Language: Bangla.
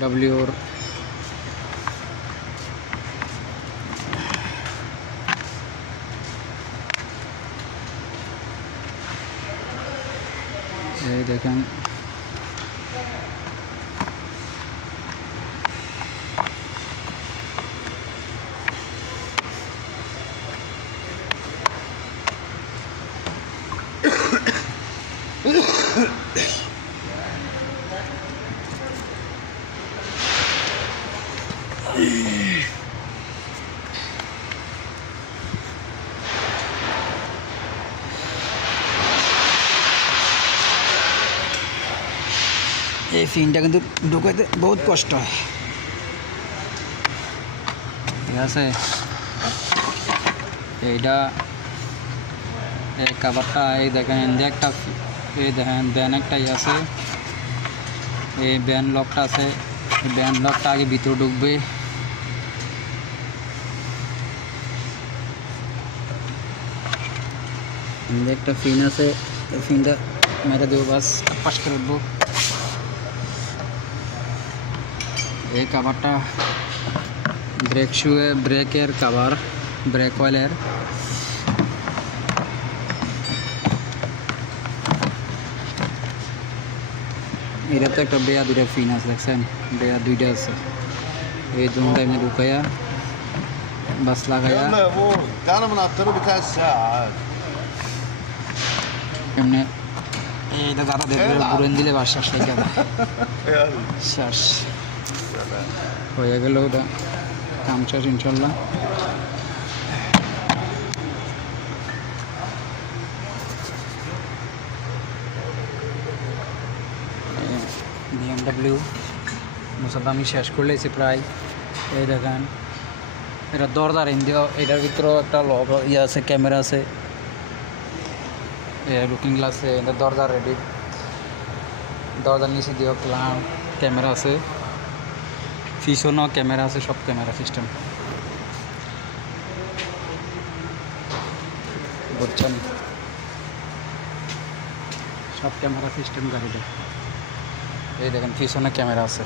বিএমডব্লিউর এই দেখেন এই ফিনটা কিন্তু ঢুকাইতে বহুত কষ্ট হয়, ঠিক আছে। এইটা এই কাভারটা এই দেখেন একটা, এই দেখেন ব্যান একটাই আছে, এই ব্যান লকটা আছে, এই ব্যান লকটা আগে ভিতরে ঢুকবে। একটা ফিন আছে, এই ফিনটা মেরে দেবো, বাস পাশ করে উঠবো। এই কাভারটা ব্রেক শুয়ে, ব্রেকের কাভার, ব্রেক অয়েলের। এটা তো একটা বেয়া দুইটা ফিন আছে, দেখছেন বেয়া দুইটা আছে। এই দুটা এমনি ঢুকাইয়া বাস লাগাইয়া এমনি এইটা দাদা দেখবে ঘুরেন দিলে বাস শ্বাস লেগে যাবে, শ্বাস হয়ে গেল। ওটা কাম শেষ ইনশাল্লাহ। বিএমডব্লিউ মোসাদ আমি শেষ করে এসে প্রায়। এই দেখেন এটা দরজার ইন্ডিয়া, এটার ভিতরেও একটা লক ইয়ে আছে, ক্যামেরা আছে, লুকিং গ্লাস আছে, এটা দরজা রেডি, দরজার নিচে দিয়েও ক্যামেরা আছে, পিছনেও ক্যামেরা আছে, সব ক্যামেরা সিস্টেম, বুঝছেন, সব ক্যামেরা সিস্টেম গাড়িতে। এই দেখেন পিছনে ক্যামেরা আছে।